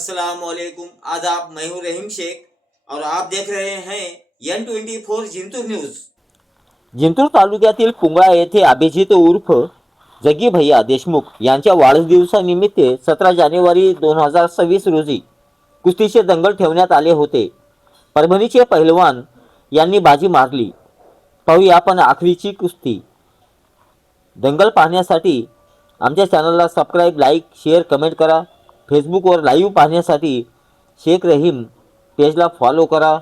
अस्सलाम वालेकुम आदाब मैं हूं रहीम शेख और आप देख रहे हैं N twenty four Jintur news. Jintur तालुक्यातील पुंगळा येथे अभिजित उर्फ जगी भैया देशमुख यांच्या वाढदिवसानिमित्त सतरा जानेवारी दोन हजार सव्वीस रोजी कुस्तीचे दंगल ठेवण्यात आले होते. परभणीचे पहिलवान यांनी बाजी मारली. पाहूया आपण आखरीची कुस्ती. दंगल पाहण्यासाठी आमच्या चॅनलला सबस्क्राईब लाईक शेअर कमेंट करा. फेसबुकवर लाईव्ह पाहण्यासाठी शेख रहीम पेजला फॉलो करा.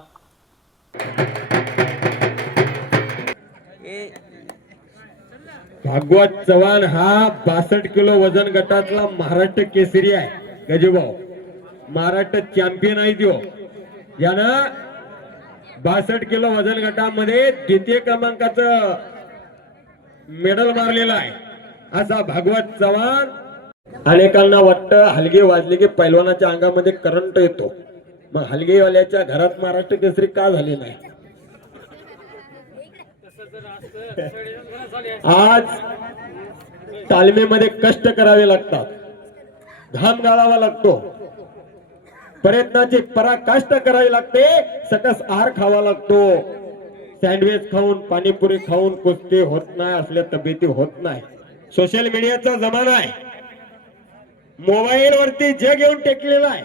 भागवत चव्हाण हा बासष्ट किलो वजन गटातला महाराष्ट्र केसरी आहे. गजूभाऊ महाराष्ट्र चॅम्पियन आहे त्यो यानं बासष्ट किलो वजन गटामध्ये द्वितीय क्रमांकाचं मेडल मारलेलं आहे. असा भागवत चव्हाण अनेकांना वाटतं हलगे वाजले की पैलवानाच्या अंगामध्ये करंट येतो. मग हलगेवाल्याच्या घरात महाराष्ट्र केसरी का झाले नाही? आज तालमीमध्ये कष्ट करावे लागतात. घाम गाळावा लागतो. प्रयत्नाची पराकाष्ट करावी लागते. सकस आहार खावा लागतो. सँडविच खाऊन पाणीपुरी खाऊन कुस्ती होत नाही असल्या तब्येती होत नाही. सोशल मीडियाचा जमाना आहे. मोबाईल वरती जग येऊन टेकलेला आहे.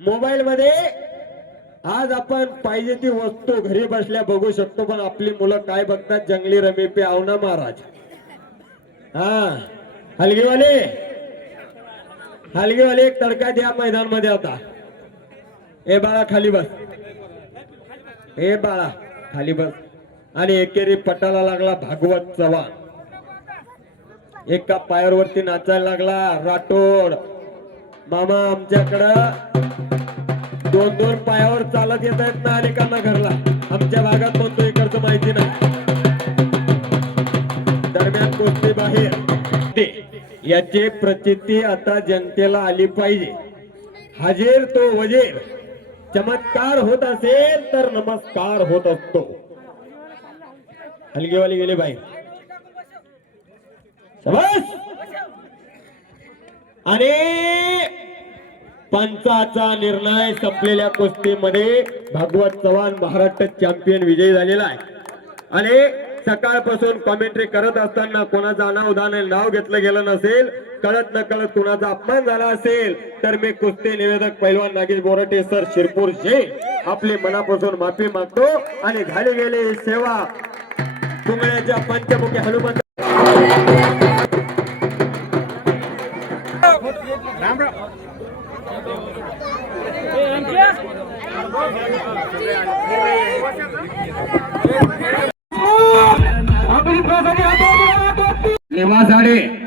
मोबाईल मध्ये आज आपण पाहिजे ती वस्तू घरी बसल्या बघू शकतो पण आपली मुलं काय बघतात? जंगली रमी पे आवना महाराज. हा. हलगीवाले. हलगीवाले एक तडका द्या मैदानमध्ये आता. ए बाळा खाली बस. ए बाळा खाली बस. आणि एकेरी पटाला लागला भागवत चव्हाण. एका पायावरती नाचायला लागला राठोड. मामा आमच्याकडं दोन दोन पायावर चालत येत आहेत ना अनेकांना घरला. आमच्या भागात म्हणतो इकडचं माहिती नाही. दरम्यान कुस्ती बाहेर. ते याची प्रचिती आता जनतेला आली पाहिजे. हजेर तो वजेर. चमत्कार होत असेल तर नमस्कार होत असतो. हलगेवाली गेले बाई. आणि पंचाचा निर्णय संपलेल्या कुस्तीमध्ये भागवत चव्हाण महाराष्ट्र चॅम्पियन विजयी झालेला आहे. आणि सकाळपासून कॉमेंट्री करत असताना कोणाचं अनावधान नाव घेतलं गेलं नसेल कळत न कळत कुणाचा अपमान झाला असेल तर मी कुस्ती निवेदक पैलवान नागेश बोराटे सर शिरपूर आपले आपली मनापासून माफी मागतो. आणि झाली गेली ही सेवा. कुंगळ्याच्या पंचमुखी हनुमंत लेवा झाडे